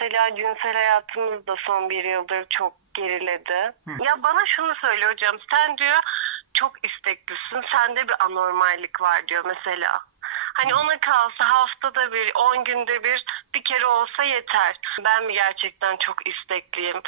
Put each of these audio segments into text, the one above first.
mesela cinsel hayatımız da son bir yıldır çok geriledi. Ya bana şunu söyle hocam sen diyor çok isteklisin sende bir anormallik var diyor mesela. Hani ona kalsa haftada bir, on günde bir bir kere olsa yeter. Ben mi gerçekten çok istekliyim?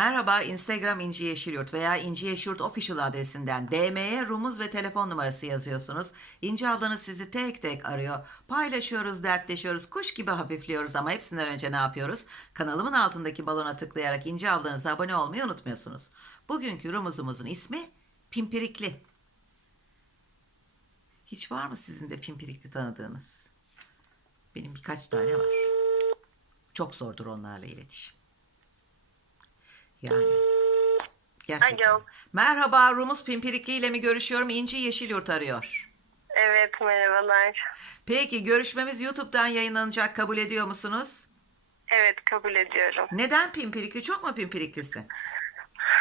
Merhaba Instagram İnci Yeşilyurt veya İnci Yeşilyurt Official adresinden DM'ye rumuz ve telefon numarası yazıyorsunuz. İnci ablanız sizi tek tek arıyor. Paylaşıyoruz, dertleşiyoruz, kuş gibi hafifliyoruz ama hepsinden önce ne yapıyoruz? Kanalımın altındaki balona tıklayarak İnci ablanıza abone olmayı unutmuyorsunuz. Bugünkü rumuzumuzun ismi Pimpirikli. Hiç var mı sizin de pimpirikli tanıdığınız? Benim birkaç tane var. Çok zordur onlarla iletişim. Yani. Gerçekten. Alo. Merhaba Rumuz Pimpirikli ile mi görüşüyorum? İnci Yeşilyurt arıyor. Evet merhabalar. Peki görüşmemiz YouTube'dan yayınlanacak kabul ediyor musunuz? Evet kabul ediyorum. Neden pimpirikli? Çok mu pimpiriklisin?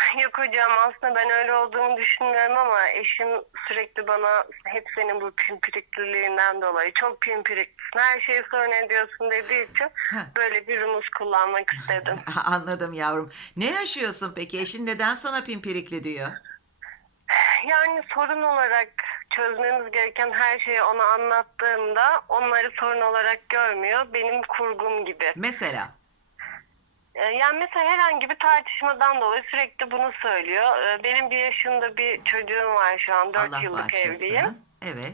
Yok hocam aslında ben öyle olduğumu düşünmüyorum ama eşim sürekli bana hep senin bu pimpirikliliğinden dolayı çok pimpiriklisin her şeyi sorun ediyorsun dediği için böyle bir rumuz kullanmak istedim. Anladım yavrum. Ne yaşıyorsun peki? Eşin neden sana pimpirikli diyor? Yani sorun olarak çözmemiz gereken her şeyi ona anlattığımda onları sorun olarak görmüyor. Benim kurgum gibi. Mesela. Ee, Yani mesela herhangi bir tartışmadan dolayı sürekli bunu söylüyor. Ee, Benim bir yaşında bir çocuğum var şu an. Dört Allah yıllık evliyim. bağışlasın. Evet.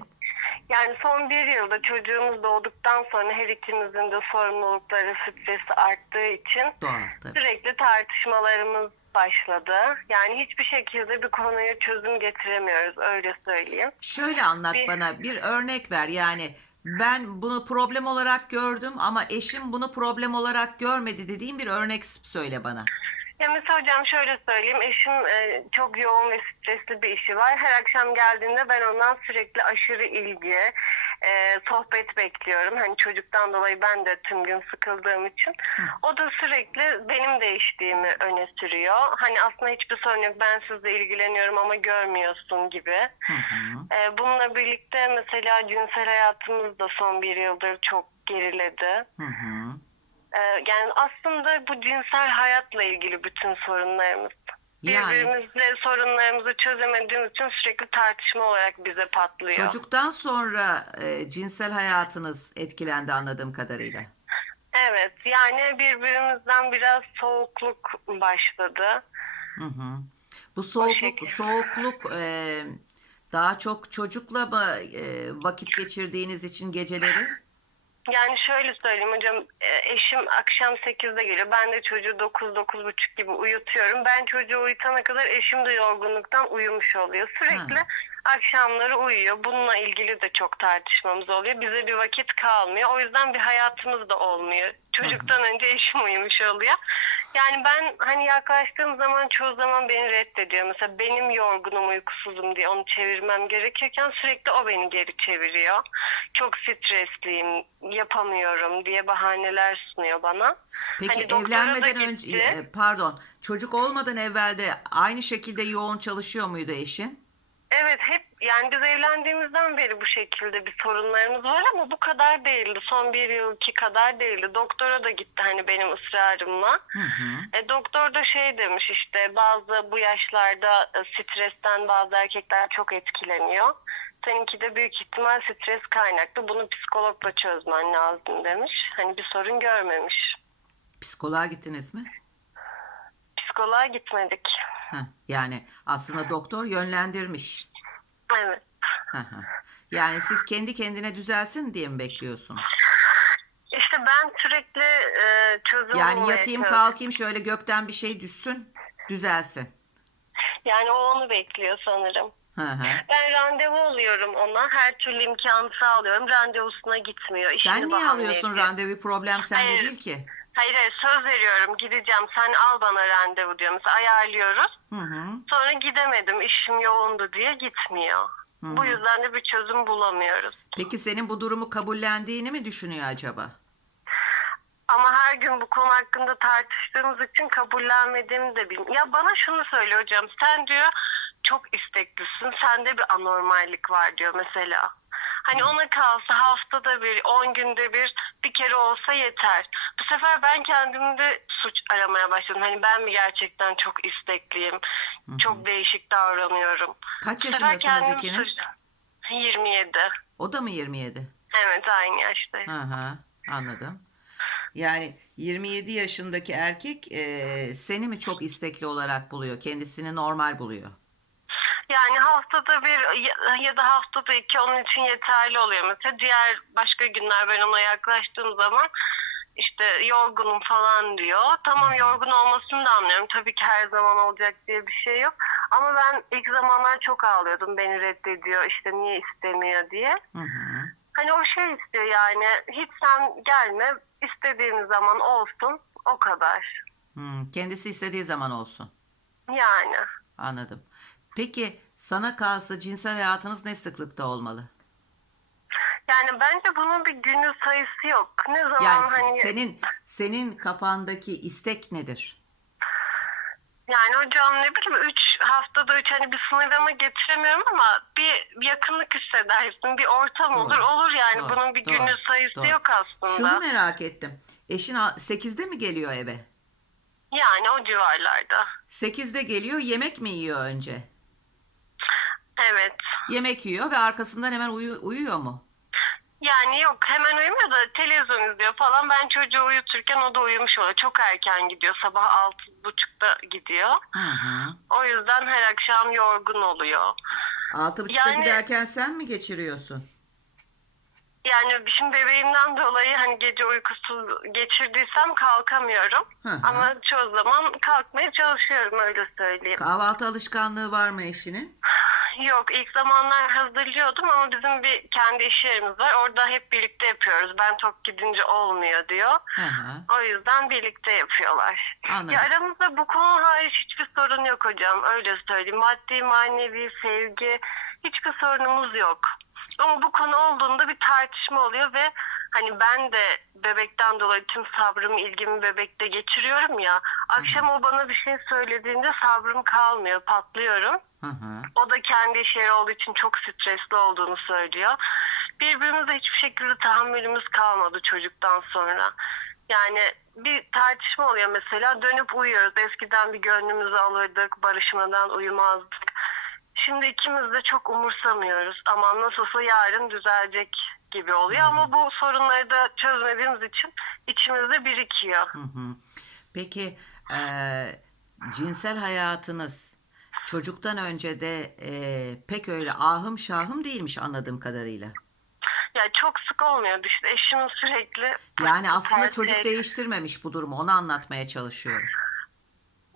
Yani son bir yılda çocuğumuz doğduktan sonra her ikimizin de sorumlulukları, stresi arttığı için tabii. sürekli tartışmalarımız başladı. Yani hiçbir şekilde bir konuya çözüm getiremiyoruz öyle söyleyeyim. Şöyle anlat Bir- bana bir örnek ver yani ben bunu problem olarak gördüm ama eşim bunu problem olarak görmedi dediğin bir örnek söyle bana. Ya mesela hocam şöyle söyleyeyim. Eşim e, çok yoğun ve stresli bir işi var. Her akşam geldiğinde ben ondan sürekli aşırı ilgi, e, sohbet bekliyorum. Hani çocuktan dolayı ben de tüm gün sıkıldığım için. O da sürekli benim değiştiğimi öne sürüyor. Hani aslında hiçbir sorun yok. Ben sizle ilgileniyorum ama görmüyorsun gibi. Hı hı. E, bununla birlikte mesela cinsel hayatımız da son bir yıldır çok geriledi. Hı hı. Ee, yani aslında bu cinsel hayatla ilgili bütün sorunlarımız. Yani. Birbirimizle sorunlarımızı çözemediğimiz için sürekli tartışma olarak bize patlıyor. Çocuktan sonra e, cinsel hayatınız etkilendi anladığım kadarıyla. Evet yani birbirimizden biraz soğukluk başladı. Hı hı. Bu soğukluk soğukluk e, daha çok çocukla mı e, vakit geçirdiğiniz için geceleri? Yani şöyle söyleyeyim hocam e, eşim akşam 8'de geliyor. Ben de çocuğu 9-9.30 gibi uyutuyorum. Ben çocuğu uyutana kadar eşim de yorgunluktan uyumuş oluyor. Sürekli Ha. akşamları uyuyor. Bununla ilgili de çok tartışmamız oluyor. Bize bir vakit kalmıyor. O yüzden bir hayatımız da olmuyor. Çocuktan önce eşim uyumuş oluyor. Yani ben hani yaklaştığım zaman çoğu zaman beni reddediyor. Mesela benim yorgunum, uykusuzum diye onu çevirmem gerekirken sürekli o beni geri çeviriyor. Çok stresliyim, yapamıyorum diye bahaneler sunuyor bana. Peki Hani evlenmeden önce gitti. e, pardon çocuk olmadan evvelde aynı şekilde yoğun çalışıyor muydu eşin? Evet hep yani biz evlendiğimizden beri bu şekilde bir sorunlarımız var ama bu kadar değildi. Son bir yıl iki kadar değildi. Doktora da gitti hani benim ısrarımla. Hı hı. E, doktor da şey demiş işte bazı bu yaşlarda e, stresten bazı erkekler çok etkileniyor. Seninki de büyük ihtimal stres kaynaklı. Bunu psikologla çözmen lazım demiş. Hani bir sorun görmemiş. Psikoloğa gittiniz mi? Psikoloğa gitmedik. Heh, yani aslında doktor yönlendirmiş. Evet. Yani siz kendi kendine düzelsin diye mi bekliyorsunuz? İşte ben sürekli e, çözüm Yani yatayım çalışıyorum. kalkayım şöyle gökten bir şey düşsün düzelsin. Yani o onu bekliyor sanırım. Hı hı. Ben randevu oluyorum ona. Her türlü imkanı sağlıyorum. Randevusuna gitmiyor. işini Sen niye bahane alıyorsun ediyor. randevu problem sende Hayır. değil ki. Hayır hayır söz veriyorum gideceğim. Sen al bana randevu diyor. Mesela ayarlıyoruz. Hı hı. Sonra gidemedim. işim yoğundu diye gitmiyor. Bu yüzden de bir çözüm bulamıyoruz. Peki senin bu durumu kabullendiğini mi düşünüyor acaba? Ama her gün bu konu hakkında tartıştığımız için kabullenmediğimi de bilmiyorum. Ya bana şunu söyle hocam. Sen diyor çok isteklisin. Sende bir anormallik var diyor mesela. Hani ona kalsa haftada bir, on günde bir bir kere olsa yeter. Bu sefer ben kendimde suç aramaya başladım. Hani ben mi gerçekten çok istekliyim? Çok değişik davranıyorum. Kaç yaşındasınız ikiniz? suç- 27. O da mı 27? Evet aynı yaştayız. Hı hı, anladım. Yani 27 yaşındaki erkek e, seni mi çok istekli olarak buluyor? Kendisini normal buluyor. Yani haftada bir ya- da haftada iki onun için yeterli oluyor. Mesela diğer başka günler ben ona yaklaştığım zaman işte yorgunum falan diyor. Tamam yorgun olmasını da anlıyorum. Tabii ki her zaman olacak diye bir şey yok. Ama ben ilk zamanlar çok ağlıyordum. Beni reddediyor işte niye istemiyor diye. Hı hı. Hani o şey istiyor yani hiç sen gelme istediğin zaman olsun o kadar. Hmm, kendisi istediği zaman olsun. Yani. Anladım. Peki sana kalsa cinsel hayatınız ne sıklıkta olmalı? Yani bence bunun bir günü sayısı yok. Ne zaman Yani hani senin senin kafandaki istek nedir? Yani hocam ne bileyim 3 haftada 3 hani bir sınırlama getiremiyorum ama bir yakınlık hissedersin. Bir ortam Doğru, olur. Olur yani doğru, bunun bir doğru, günü sayısı doğru. yok aslında. Şunu merak ettim. Eşin 8'de mi geliyor eve? Yani o civarlarda. 8'de geliyor yemek mi yiyor önce? Evet. Yemek yiyor ve arkasından hemen uyu- uyuyor mu? Yani yok hemen uyumuyor da televizyon izliyor falan. Ben çocuğu uyuturken o da uyumuş oluyor. Çok erken gidiyor. Sabah altı buçukta gidiyor. Hı hı. O yüzden her akşam yorgun oluyor. Altı buçukta Yani- giderken sen mi geçiriyorsun? Yani şimdi bebeğimden dolayı hani gece uykusuz geçirdiysem kalkamıyorum. Hı hı. Ama çoğu zaman kalkmaya çalışıyorum öyle söyleyeyim. Kahvaltı alışkanlığı var mı eşinin? Yok ilk zamanlar hazırlıyordum ama bizim bir kendi iş yerimiz var. Orada hep birlikte yapıyoruz. Ben tok gidince olmuyor diyor. Hı. O yüzden birlikte yapıyorlar. Anladım. Ya aramızda bu konu hariç hiçbir sorun yok hocam. Öyle söyleyeyim. Maddi, manevi, sevgi hiçbir sorunumuz yok. Ama bu konu olduğunda bir tartışma oluyor ve hani ben de bebekten dolayı tüm sabrımı, ilgimi bebekte geçiriyorum ya. Akşam o bana bir şey söylediğinde sabrım kalmıyor, patlıyorum. Hı hı. O da kendi iş yeri olduğu için çok stresli olduğunu söylüyor. Birbirimize hiçbir şekilde tahammülümüz kalmadı çocuktan sonra. Yani bir tartışma oluyor mesela dönüp uyuyoruz. Eskiden bir gönlümüzü alırdık, barışmadan uyumazdık. Şimdi ikimiz de çok umursamıyoruz. Ama nasılsa yarın düzelecek gibi oluyor. Ama bu sorunları da çözmediğimiz için içimizde birikiyor. Hı hı. Peki eee, cinsel hayatınız çocuktan önce de eee, pek öyle ahım şahım değilmiş anladığım kadarıyla. Yani çok sık olmuyordu işte eşim sürekli Yani aslında çocuk değiştirmemiş bu durumu onu anlatmaya çalışıyorum.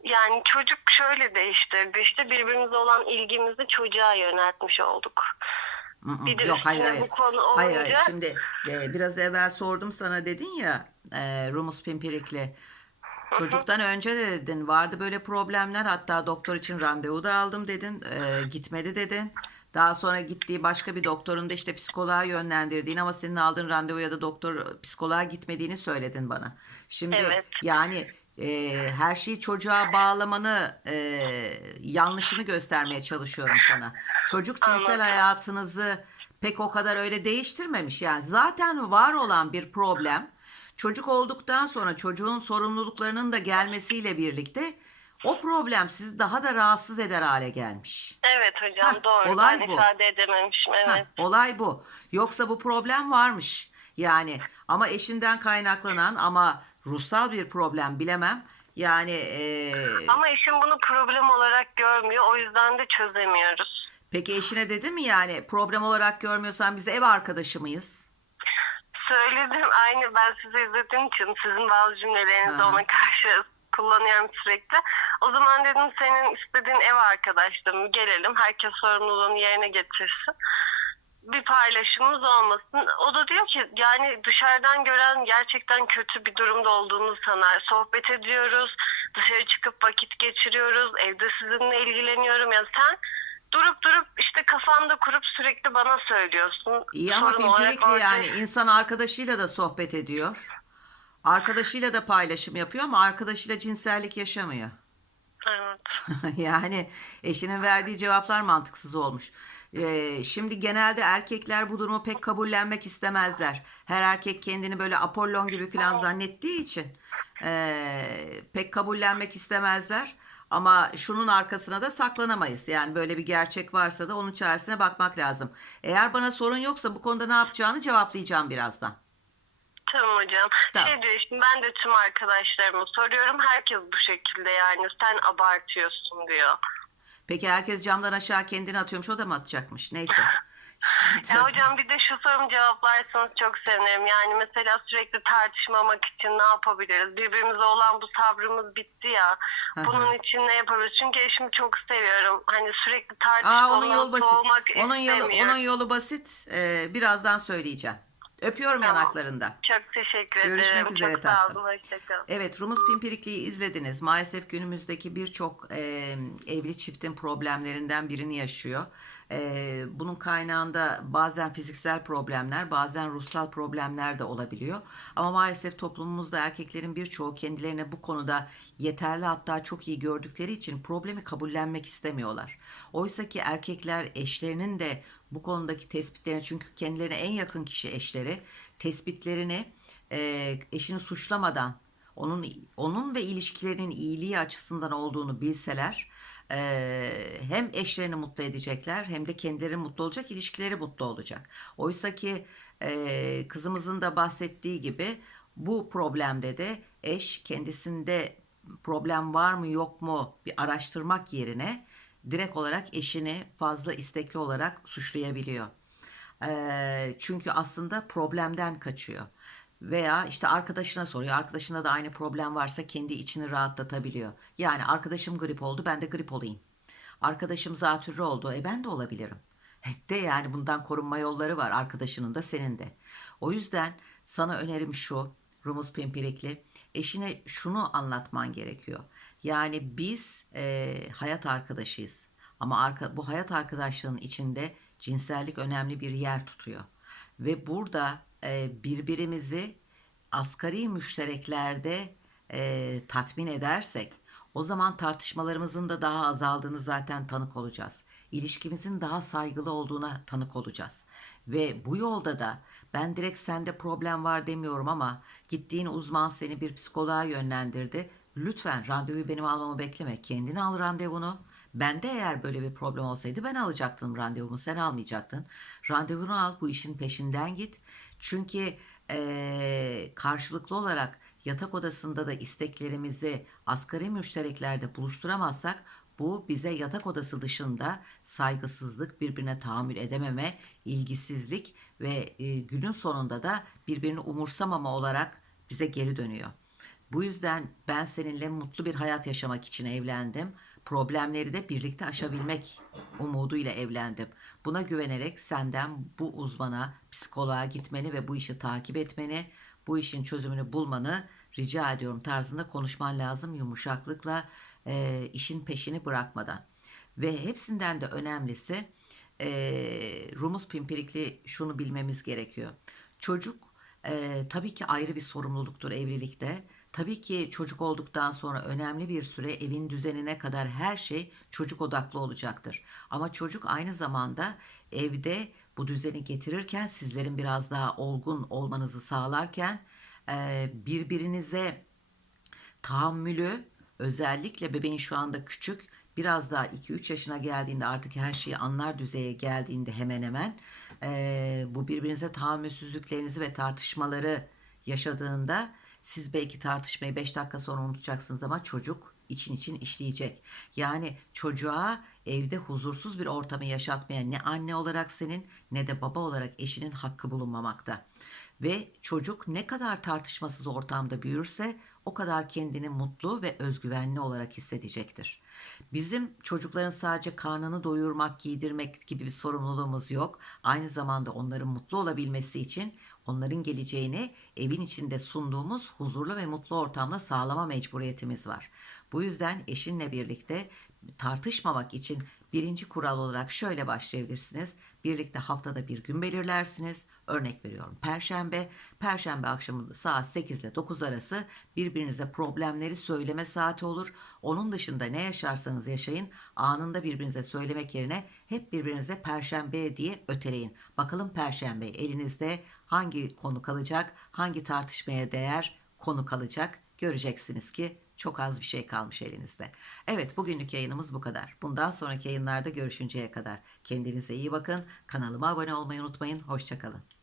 Yani çocuk şöyle değiştirdi işte birbirimize olan ilgimizi çocuğa yöneltmiş olduk. Bir de Yok hayır hayır. bu konu Hayır hayır olunca- şimdi e, biraz evvel sordum sana dedin ya e, Rumus Pimpirikli. Çocuktan önce de dedin vardı böyle problemler hatta doktor için randevu da aldım dedin e, gitmedi dedin. Daha sonra gittiği başka bir doktorun da işte psikoloğa yönlendirdiğini ama senin aldığın randevu ya da doktor psikoloğa gitmediğini söyledin bana. Şimdi Evet. yani e, her şeyi çocuğa bağlamanı e, yanlışını göstermeye çalışıyorum sana. Çocuk cinsel hayatınızı pek o kadar öyle değiştirmemiş. Yani zaten var olan bir problem çocuk olduktan sonra çocuğun sorumluluklarının da gelmesiyle birlikte o problem sizi daha da rahatsız eder hale gelmiş. Evet hocam Hah, doğru olay ben bu. ifade edememişim evet. olay bu. Yoksa bu problem varmış. Yani ama eşinden kaynaklanan ama ruhsal bir problem bilemem. Yani e, Ama eşim bunu problem olarak görmüyor o yüzden de çözemiyoruz. peki eşine dedi mi yani problem olarak görmüyorsan biz ev arkadaşı mıyız? Söyledim aynı ben sizi izlediğim için sizin bazı cümlelerinizi Aha. ona karşı kullanıyorum sürekli. O zaman dedim senin istediğin ev arkadaşlığım gelelim herkes sorumluluğunu yerine getirsin. Bir paylaşımımız olmasın. O da diyor ki yani dışarıdan gören gerçekten kötü bir durumda olduğunu sanar. Sohbet ediyoruz, dışarı çıkıp vakit geçiriyoruz, evde sizinle ilgileniyorum. Yani sen durup durup işte kafanda kurup sürekli bana söylüyorsun. İyi ama Sorun olarak pimpirikli ortaya- yani insan arkadaşıyla da sohbet ediyor. Arkadaşıyla da paylaşım yapıyor ama arkadaşıyla cinsellik yaşamıyor. Evet. yani eşinin verdiği cevaplar mantıksız olmuş. Ee, şimdi genelde erkekler bu durumu pek kabullenmek istemezler. Her erkek kendini böyle Apollon gibi falan zannettiği için ee, pek kabullenmek istemezler. Ama şunun arkasına da saklanamayız. Yani böyle bir gerçek varsa da onun çaresine bakmak lazım. Eğer bana sorun yoksa bu konuda ne yapacağını cevaplayacağım birazdan. Tamam hocam. Tamam. Şey diyor şimdi ben de tüm arkadaşlarıma soruyorum. Herkes bu şekilde yani sen abartıyorsun diyor. Peki herkes camdan aşağı kendini atıyormuş o da mı atacakmış? Neyse. Ya hocam bir de şu sorumu cevaplarsanız çok sevinirim. Yani mesela sürekli tartışmamak için ne yapabiliriz? Birbirimize olan bu sabrımız bitti ya. Bunun için ne yapabiliriz? Çünkü eşimi çok seviyorum. Hani sürekli Aa, tartışmadan onun yolu basit. soğumak Onun yolu, istemiyorum. onun yolu basit. Ee, birazdan söyleyeceğim. Öpüyorum Tamam. yanaklarında. Çok teşekkür Görüşmek ederim. üzere çok sağ tatlım. olun. Hoşçakalın. Evet, Rumuz Pimpirikli'yi izlediniz. Maalesef günümüzdeki birçok e, evli çiftin problemlerinden birini yaşıyor. E, bunun kaynağında bazen fiziksel problemler, bazen ruhsal problemler de olabiliyor. Ama maalesef toplumumuzda erkeklerin birçoğu kendilerine bu konuda yeterli hatta çok iyi gördükleri için problemi kabullenmek istemiyorlar. Oysa ki erkekler eşlerinin de bu konudaki tespitlerini çünkü kendilerine en yakın kişi eşleri tespitlerini e, eşini suçlamadan onun onun ve ilişkilerinin iyiliği açısından olduğunu bilseler e, hem eşlerini mutlu edecekler hem de kendileri mutlu olacak ilişkileri mutlu olacak. Oysa ki e, kızımızın da bahsettiği gibi bu problemde de eş kendisinde problem var mı yok mu bir araştırmak yerine direkt olarak eşini fazla istekli olarak suçlayabiliyor. Eee, çünkü aslında problemden kaçıyor. Veya işte arkadaşına soruyor. Arkadaşında da aynı problem varsa kendi içini rahatlatabiliyor. Yani arkadaşım grip oldu ben de grip olayım. Arkadaşım zatürre oldu e ben de olabilirim. De yani bundan korunma yolları var arkadaşının da senin de. O yüzden sana önerim şu Rumuz Pimpirikli eşine şunu anlatman gerekiyor. Yani biz e, hayat arkadaşıyız ama arka, bu hayat arkadaşlığının içinde cinsellik önemli bir yer tutuyor. Ve burada e, birbirimizi asgari müştereklerde e, tatmin edersek o zaman tartışmalarımızın da daha azaldığını zaten tanık olacağız. İlişkimizin daha saygılı olduğuna tanık olacağız. Ve bu yolda da ben direkt sende problem var demiyorum ama gittiğin uzman seni bir psikoloğa yönlendirdi. Lütfen randevuyu benim almamı bekleme. Kendin al randevunu. Ben de eğer böyle bir problem olsaydı ben alacaktım randevumu sen almayacaktın. Randevunu al bu işin peşinden git. Çünkü eee, karşılıklı olarak yatak odasında da isteklerimizi asgari müştereklerde buluşturamazsak bu bize yatak odası dışında saygısızlık, birbirine tahammül edememe, ilgisizlik ve e, günün sonunda da birbirini umursamama olarak bize geri dönüyor. Bu yüzden ben seninle mutlu bir hayat yaşamak için evlendim. Problemleri de birlikte aşabilmek umuduyla evlendim. Buna güvenerek senden bu uzmana, psikoloğa gitmeni ve bu işi takip etmeni, bu işin çözümünü bulmanı rica ediyorum tarzında konuşman lazım yumuşaklıkla, e, işin peşini bırakmadan. Ve hepsinden de önemlisi e, Rumuz Pimpirikli şunu bilmemiz gerekiyor. Çocuk e, tabii ki ayrı bir sorumluluktur evlilikte. Tabii ki çocuk olduktan sonra önemli bir süre evin düzenine kadar her şey çocuk odaklı olacaktır. Ama çocuk aynı zamanda evde bu düzeni getirirken sizlerin biraz daha olgun olmanızı sağlarken e, birbirinize tahammülü özellikle bebeğin şu anda küçük biraz daha 2-3 yaşına geldiğinde artık her şeyi anlar düzeye geldiğinde hemen hemen eee, bu birbirinize tahammülsüzlüklerinizi ve tartışmaları yaşadığında siz belki tartışmayı 5 dakika sonra unutacaksınız ama çocuk için için işleyecek. Yani çocuğa evde huzursuz bir ortamı yaşatmayan ne anne olarak senin ne de baba olarak eşinin hakkı bulunmamakta. Ve çocuk ne kadar tartışmasız ortamda büyürse o kadar kendini mutlu ve özgüvenli olarak hissedecektir. Bizim çocukların sadece karnını doyurmak, giydirmek gibi bir sorumluluğumuz yok. Aynı zamanda onların mutlu olabilmesi için onların geleceğini evin içinde sunduğumuz huzurlu ve mutlu ortamda sağlama mecburiyetimiz var. Bu yüzden eşinle birlikte tartışmamak için Birinci kural olarak şöyle başlayabilirsiniz. Birlikte haftada bir gün belirlersiniz. Örnek veriyorum Perşembe. Perşembe akşamında saat 8 ile 9 arası birbirinize problemleri söyleme saati olur. Onun dışında ne yaşarsanız yaşayın anında birbirinize söylemek yerine hep birbirinize Perşembe diye öteleyin. Bakalım Perşembe elinizde hangi konu kalacak, hangi tartışmaya değer konu kalacak göreceksiniz ki çok az bir şey kalmış elinizde. Evet bugünlük yayınımız bu kadar. Bundan sonraki yayınlarda görüşünceye kadar kendinize iyi bakın. Kanalıma abone olmayı unutmayın. Hoşçakalın.